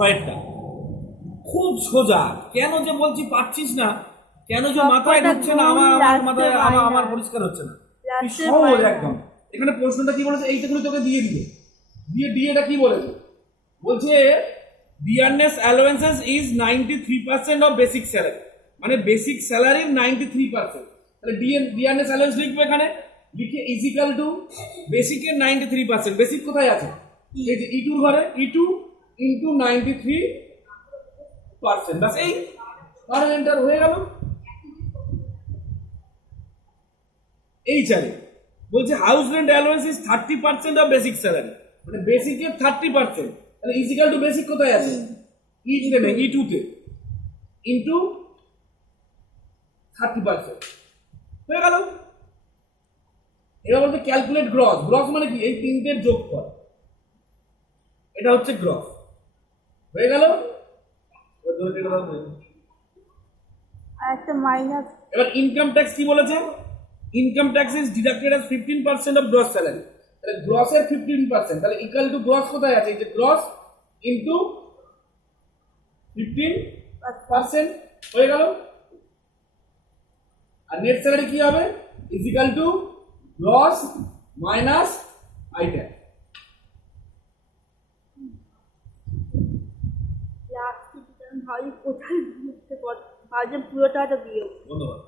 পরেরটা খুব সোজা। কেন যে বলছি পাচ্ছিস না, কেন যে মাথায় ঢুকছে না, আমার মাথায় আমার পরিষ্কার হচ্ছে না। সহজ একদম। এখানে প্রশ্নটা কি বলেছে, এইটুকুনি তোকে দিয়ে দিল, দিয়ে এটা কি বলেছে, বলছে dearness allowances is 93% of basic salary, মানে বেসিক স্যালারির 93%। তাহলে ডিয়ারনেস অ্যালোয়েন্স লিখবে এখানে, লিখে ইজিক্যাল টু বেসিকের 93%। বেসিক কোথায় আছে, এই যে E2 ঘরে, E2 ইন্টু 93%, বাস এই আর এন্টার হয়ে গেল। এই চারে বলছে house rent allowance is 30% of basic salary, মানে বেসিকের 30%। তাহলে ইজিক্যাল টু বেসিক কোথায় আছে, E2 তে ইন্টু 30% হয়ে গেল। এবার বলতে ক্যালকুলেট গ্রস। গ্রস মানে কি, এই তিনটের যোগফল, এটা হচ্ছে গ্রস। হয়ে গেল। একটা মাইনাস। এবার ইনকাম ট্যাক্স কি বলেছে, income tax is deducted as 15% of gross salary. তাহলে গ্রসের 15%, তাহলে ইকুয়াল টু গ্রস কোথায় আছে, এই যে গ্রস ইনটু 15% হয়ে গেল। আর নেট স্যালারি কি হবে, is equal to gross minus item. Last ভাবি কোথায় বুঝতে পারছি, ভাবছি পুরোটা দিয়ে ধন্যবাদ।